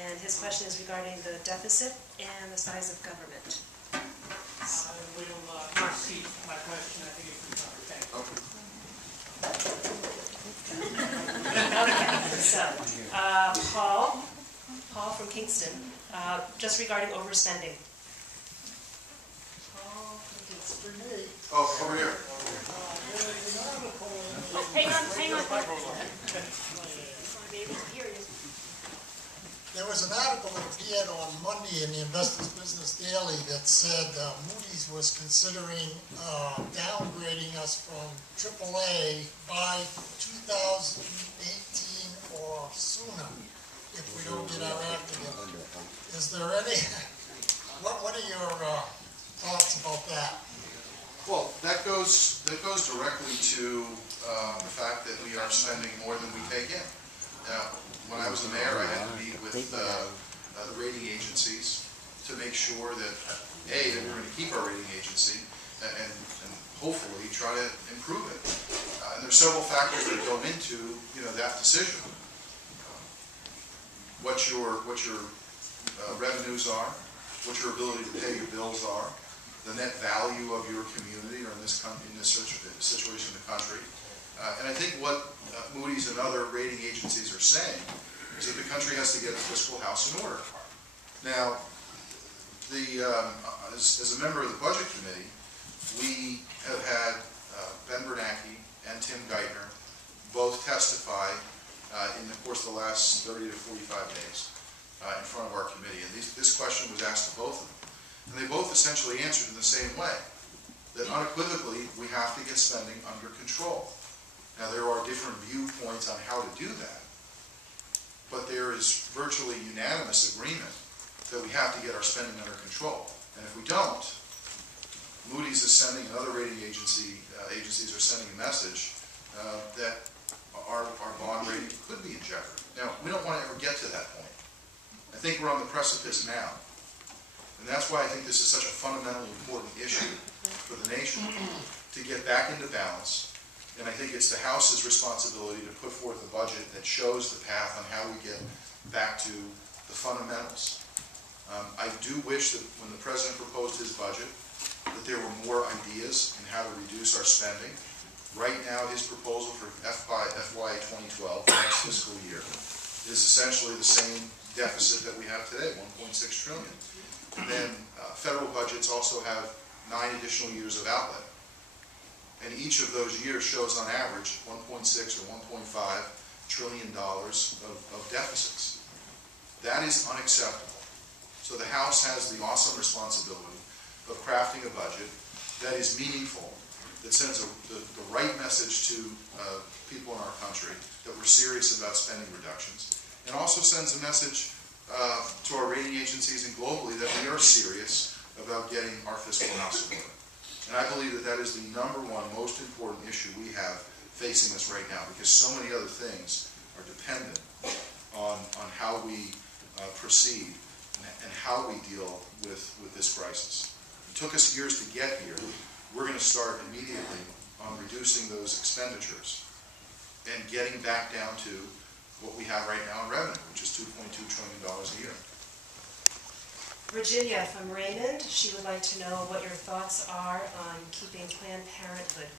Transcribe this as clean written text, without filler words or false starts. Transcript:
And his question is regarding the deficit and the size of government. We'll repeat my question. I think it was covered. Thank you. Okay, so Paul from Kingston, just regarding overspending. Paul from Kingston. Oh, over here. Oh, hang on. I be able to hear you. There was an article that appeared on Monday in the Investors Business Daily that said Moody's was considering downgrading us from AAA by 2018 or sooner if we don't get our act together. Is there any? What are your thoughts about that? Well, that goes directly to the fact that we are spending more than we take in. Now, when I was the mayor, I had to meet with the rating agencies to make sure that, A, that we're going to keep our rating agency and hopefully try to improve it. And there's several factors that go into that decision. What your revenues are, what your ability to pay your bills are, the net value of your community, or in this situation in the country. And I think what Moody's and other rating agencies are saying is that the country has to get its fiscal house in order. Now, as a member of the Budget Committee, we have had Ben Bernanke and Tim Geithner both testify in the course of the last 30 to 45 days in front of our committee. And this question was asked to both of them. And they both essentially answered in the same way, that unequivocally we have to get spending under control. Now, there are different viewpoints on how to do that, but there is virtually unanimous agreement that we have to get our spending under control. And if we don't, Moody's is sending, and other rating agencies are sending a message that our bond rating could be in jeopardy. Now, we don't want to ever get to that point. I think we're on the precipice now. And that's why I think this is such a fundamentally important issue for the nation, to get back into balance. And I think it's the House's responsibility to put forth a budget that shows the path on how we get back to the fundamentals. I do wish that when the President proposed his budget, that there were more ideas in how to reduce our spending. Right now, his proposal for FY 2012, the next fiscal year, is essentially the same deficit that we have today, 1.6 trillion. And then federal budgets also have 9 additional years of outlay. And each of those years shows on average 1.6 or 1.5 trillion dollars of deficits. That is unacceptable. So the House has the awesome responsibility of crafting a budget that is meaningful, that sends the right message to people in our country that we're serious about spending reductions, and also sends a message to our rating agencies and globally that we are serious about getting our fiscal house in order. And I believe that that is the #1 most important issue we have facing us right now, because so many other things are dependent on how we proceed and how we deal with this crisis. It took us years to get here. We're going to start immediately on reducing those expenditures and getting back down to what we have right now in revenue, which is $2.2 trillion a year. Virginia from Raymond, she would like to know what your thoughts are on keeping Planned Parenthood